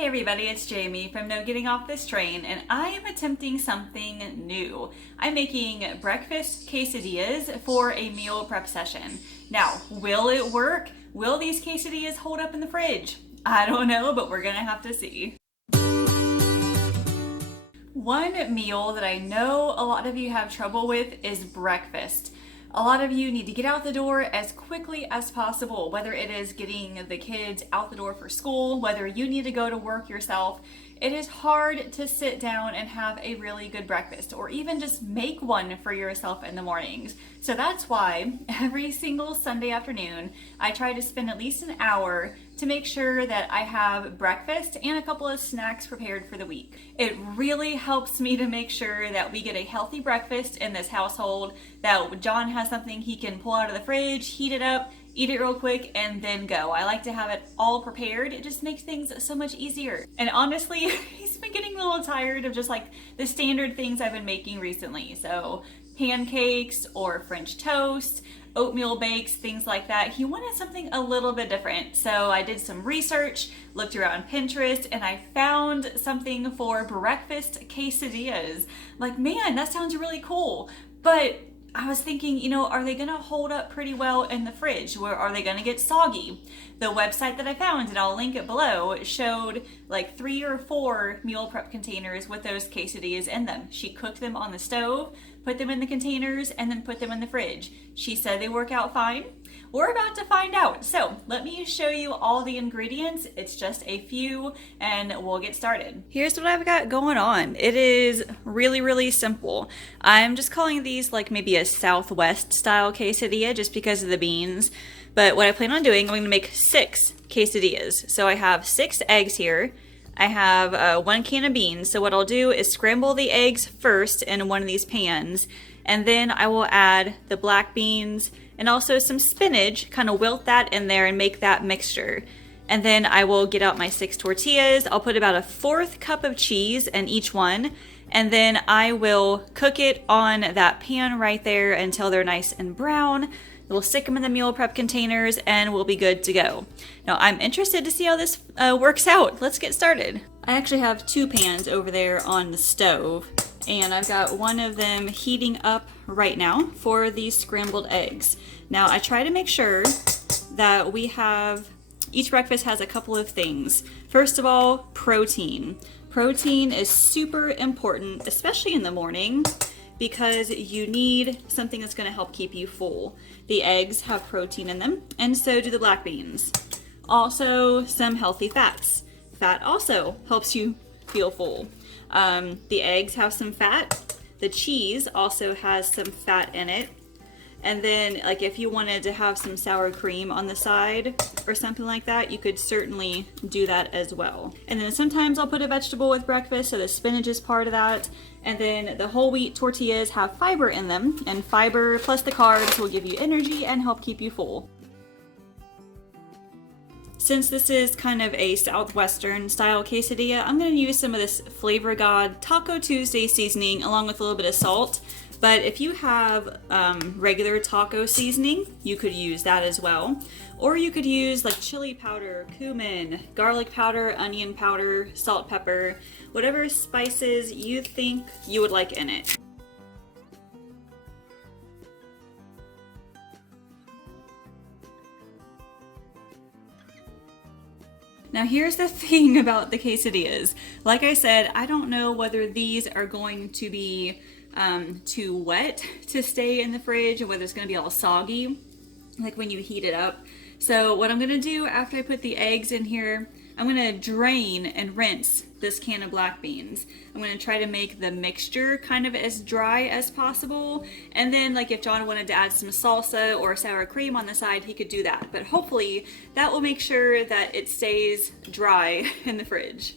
Hey everybody, it's Jamie from No Getting Off This Train, and I am attempting something new. I'm making breakfast quesadillas for a meal prep session. Now, will it work? Will these quesadillas hold up in the fridge? I don't know, but we're gonna have to see. One meal that I know a lot of you have trouble with is breakfast. A lot of you need to get out the door as quickly as possible, whether it is getting the kids out the door for school, whether you need to go to work yourself. It is hard to sit down and have a really good breakfast, or even just make one for yourself in the mornings. So that's why every single Sunday afternoon, I try to spend at least an hour to make sure that I have breakfast and a couple of snacks prepared for the week. It really helps me to make sure that we get a healthy breakfast in this household, that John has something he can pull out of the fridge, heat it up, eat it real quick, and then go. I like to have it all prepared. It just makes things so much easier. And honestly, he's been getting a little tired of just like the standard things I've been making recently. So pancakes or French toast, oatmeal bakes, things like that. He wanted something a little bit different. So I did some research, looked around Pinterest, and I found something for breakfast quesadillas. Like, man, that sounds really cool. But I was thinking, are they gonna hold up pretty well in the fridge? Or are they gonna get soggy? The website that I found, and I'll link it below, showed like 3 or 4 meal prep containers with those quesadillas in them. She cooked them on the stove, put them in the containers, and then put them in the fridge. She said they work out fine. We're about to find out. So let me show you all the ingredients. It's just a few and we'll get started. Here's what I've got going on. It is really, really simple. I'm just calling these like maybe a Southwest style quesadilla just because of the beans. But what I plan on doing, I'm going to make 6 quesadillas. So I have 6 eggs here. I have 1 can of beans. So what I'll do is scramble the eggs first in one of these pans. And then I will add the black beans and also some spinach, kind of wilt that in there and make that mixture. And then I will get out my 6 tortillas. I'll put about a 1/4 cup of cheese in each one. And then I will cook it on that pan right there until they're nice and brown. We'll stick them in the meal prep containers and we'll be good to go. Now I'm interested to see how this works out. Let's get started. I actually have 2 pans over there on the stove, and I've got one of them heating up right now for these scrambled eggs. Now I try to make sure that each breakfast has a couple of things. First of all, protein. Protein is super important, especially in the morning, because you need something that's going to help keep you full. The eggs have protein in them, and so do the black beans. Also, some healthy fats. Fat also helps you feel full. The eggs have some fat. The cheese also has some fat in it. And then, like, if you wanted to have some sour cream on the side or something like that, you could certainly do that as well. And then sometimes I'll put a vegetable with breakfast, so the spinach is part of that. And then the whole wheat tortillas have fiber in them, and fiber plus the carbs will give you energy and help keep you full. Since this is kind of a Southwestern style quesadilla, I'm going to use some of this Flavor God Taco Tuesday seasoning along with a little bit of salt. But if you have regular taco seasoning, you could use that as well. Or you could use like chili powder, cumin, garlic powder, onion powder, salt, pepper, whatever spices you think you would like in it. Now here's the thing about the quesadillas. Like I said, I don't know whether these are going to be too wet to stay in the fridge, or whether it's going to be all soggy like when you heat it up. So what I'm going to do after I put the eggs in here, I'm going to drain and rinse this can of black beans. I'm going to try to make the mixture kind of as dry as possible, and then like if John wanted to add some salsa or sour cream on the side, he could do that, but hopefully that will make sure that it stays dry in the fridge.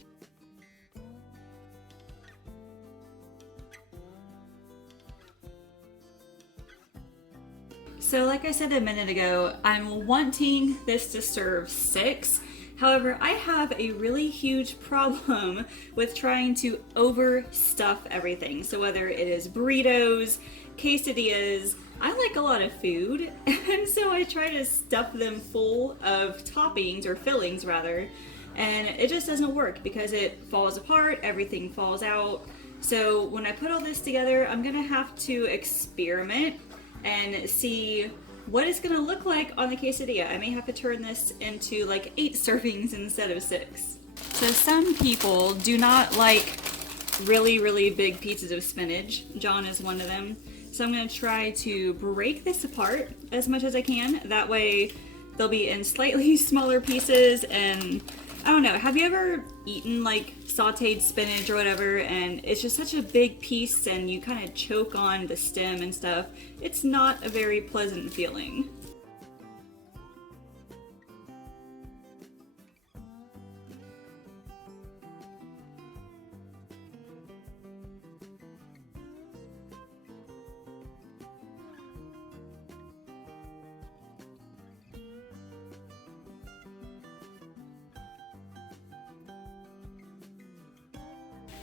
So like I said a minute ago, I'm wanting this to serve 6. However, I have a really huge problem with trying to overstuff everything. So whether it is burritos, quesadillas, I like a lot of food, and so I try to stuff them full of toppings, or fillings rather. and it just doesn't work because it falls apart, everything falls out. So when I put all this together, I'm gonna have to experiment and see what it's gonna look like on the quesadilla. I may have to turn this into like 8 servings instead of 6. So some people do not like really big pieces of spinach. John is one of them. So I'm gonna try to break this apart as much as I can. That way they'll be in slightly smaller pieces. And I don't know, have you ever eaten like sauteed spinach or whatever, and it's just such a big piece and you kind of choke on the stem and stuff? It's not a very pleasant feeling.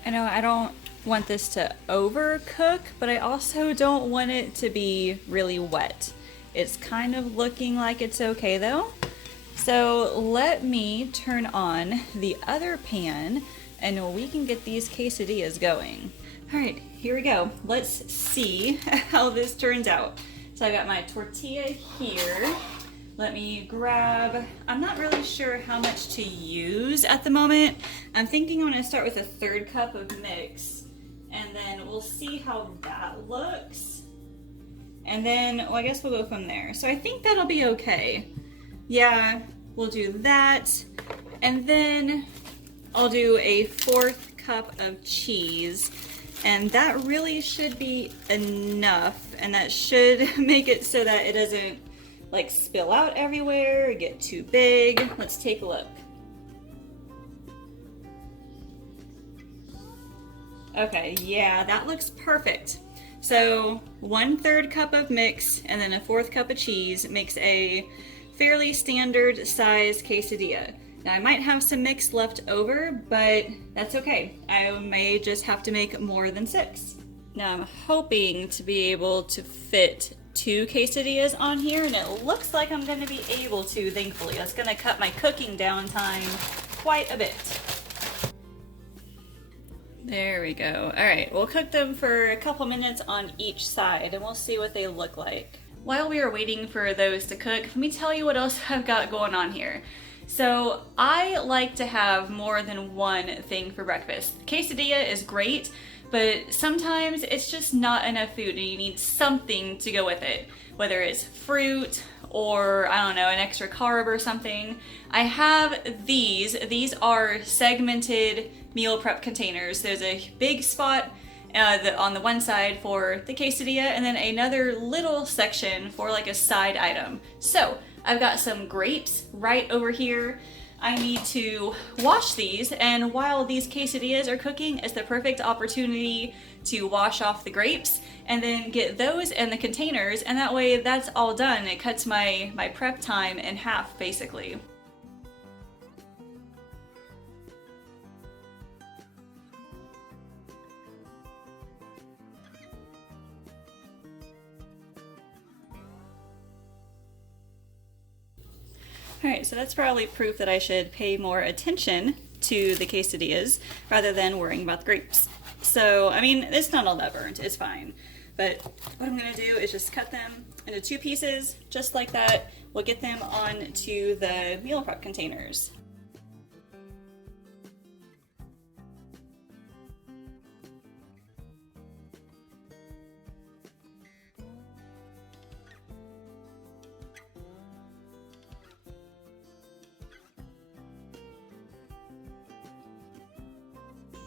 I know I don't want this to overcook, but I also don't want it to be really wet. It's kind of looking like it's okay though. So let me turn on the other pan and we can get these quesadillas going. All right, here we go. Let's see how this turns out. So I got my tortilla here. Let me grab, I'm not really sure how much to use at the moment. I'm thinking I'm gonna start with a 1/3 cup of mix, and then we'll see how that looks. And then, well, I guess we'll go from there. So I think that'll be okay. Yeah, we'll do that. And then I'll do a 1/4 cup of cheese. And that really should be enough. And that should make it so that it doesn't like spill out everywhere or get too big. Let's take a look. Okay, yeah, that looks perfect. So 1/3 cup of mix and then a 1/4 cup of cheese makes a fairly standard sized quesadilla. Now I might have some mix left over, but that's okay. I may just have to make more than 6. Now I'm hoping to be able to fit 2 quesadillas on here, and it looks like I'm going to be able to, thankfully. That's going to cut my cooking down time quite a bit. There we go. All right, we'll cook them for a couple minutes on each side and we'll see what they look like. While we are waiting for those to cook, let me tell you what else I've got going on here. So I like to have more than one thing for breakfast. Quesadilla is great, but sometimes it's just not enough food and you need something to go with it. Whether it's fruit or, I don't know, an extra carb or something. I have these. These are segmented meal prep containers. There's a big spot on the one side for the quesadilla and then another little section for like a side item. So I've got some grapes right over here. I need to wash these, and while these quesadillas are cooking, it's the perfect opportunity to wash off the grapes and then get those in the containers, and that way that's all done. It cuts my prep time in half, basically. Alright, so that's probably proof that I should pay more attention to the quesadillas rather than worrying about the grapes. So, I mean, it's not all that burnt, it's fine. But what I'm going to do is just cut them into 2 pieces, just like that. We'll get them onto the meal prep containers.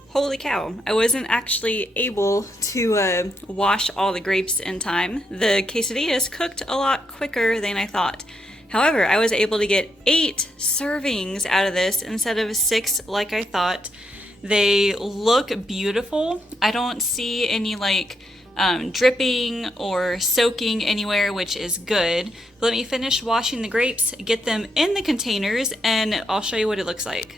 Holy cow, I wasn't actually able to wash all the grapes in time. The quesadillas cooked a lot quicker than I thought. However, I was able to get 8 servings out of this instead of 6 like I thought. They look beautiful. I don't see any like dripping or soaking anywhere, which is good. But let me finish washing the grapes, get them in the containers, and I'll show you what it looks like.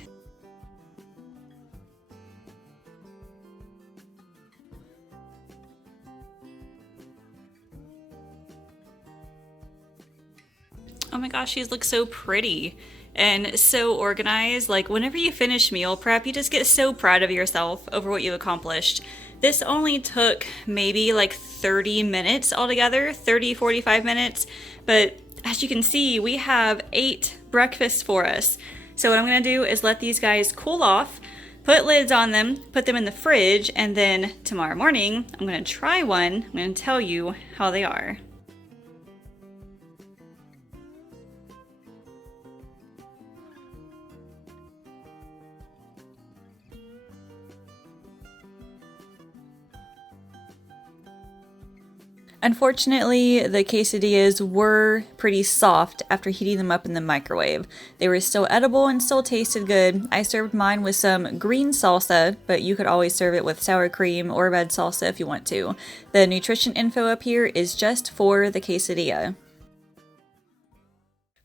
Oh my gosh, these look so pretty. and so organized. Like whenever you finish meal prep, you just get so proud of yourself over what you've accomplished. This only took maybe like 30 minutes altogether, 45 minutes. But as you can see, we have 8 breakfasts for us. So what I'm gonna do is let these guys cool off, put lids on them, put them in the fridge, and then tomorrow morning, I'm gonna try one. I'm gonna tell you how they are. Unfortunately, the quesadillas were pretty soft after heating them up in the microwave. They were still edible and still tasted good. I served mine with some green salsa, but you could always serve it with sour cream or red salsa if you want to. The nutrition info up here is just for the quesadilla.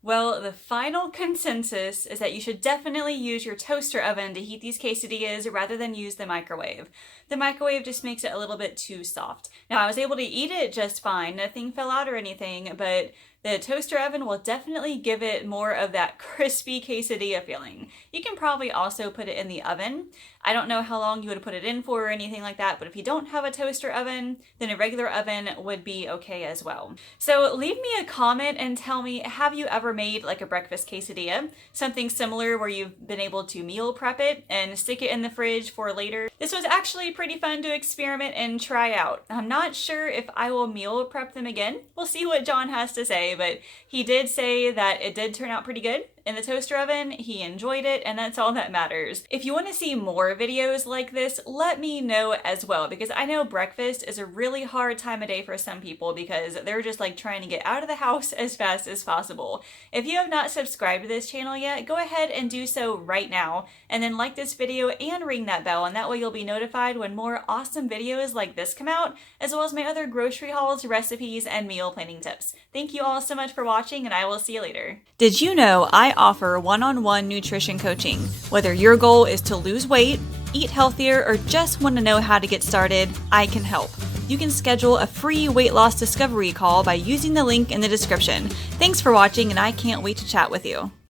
Well, the final consensus is that you should definitely use your toaster oven to heat these quesadillas rather than use the microwave. The microwave just makes it a little bit too soft. Now, I was able to eat it just fine. Nothing fell out or anything, but the toaster oven will definitely give it more of that crispy quesadilla feeling. You can probably also put it in the oven. I don't know how long you would put it in for or anything like that, but if you don't have a toaster oven, then a regular oven would be okay as well. So leave me a comment and tell me, have you ever made like a breakfast quesadilla? Something similar where you've been able to meal prep it and stick it in the fridge for later. This was actually pretty fun to experiment and try out. I'm not sure if I will meal prep them again. We'll see what John has to say, but he did say that it did turn out pretty good in the toaster oven. He enjoyed it, and that's all that matters. If you want to see more videos like this, let me know as well, because I know breakfast is a really hard time of day for some people because they're just like trying to get out of the house as fast as possible. If you have not subscribed to this channel yet, go ahead and do so right now, and then like this video and ring that bell, and that way you'll be notified when more awesome videos like this come out, as well as my other grocery hauls, recipes, and meal planning tips. Thank you all so much for watching, and I will see you later. Did you know I offer one-on-one nutrition coaching? Whether your goal is to lose weight, eat healthier, or just want to know how to get started, I can help. You can schedule a free weight loss discovery call by using the link in the description. Thanks for watching, and I can't wait to chat with you.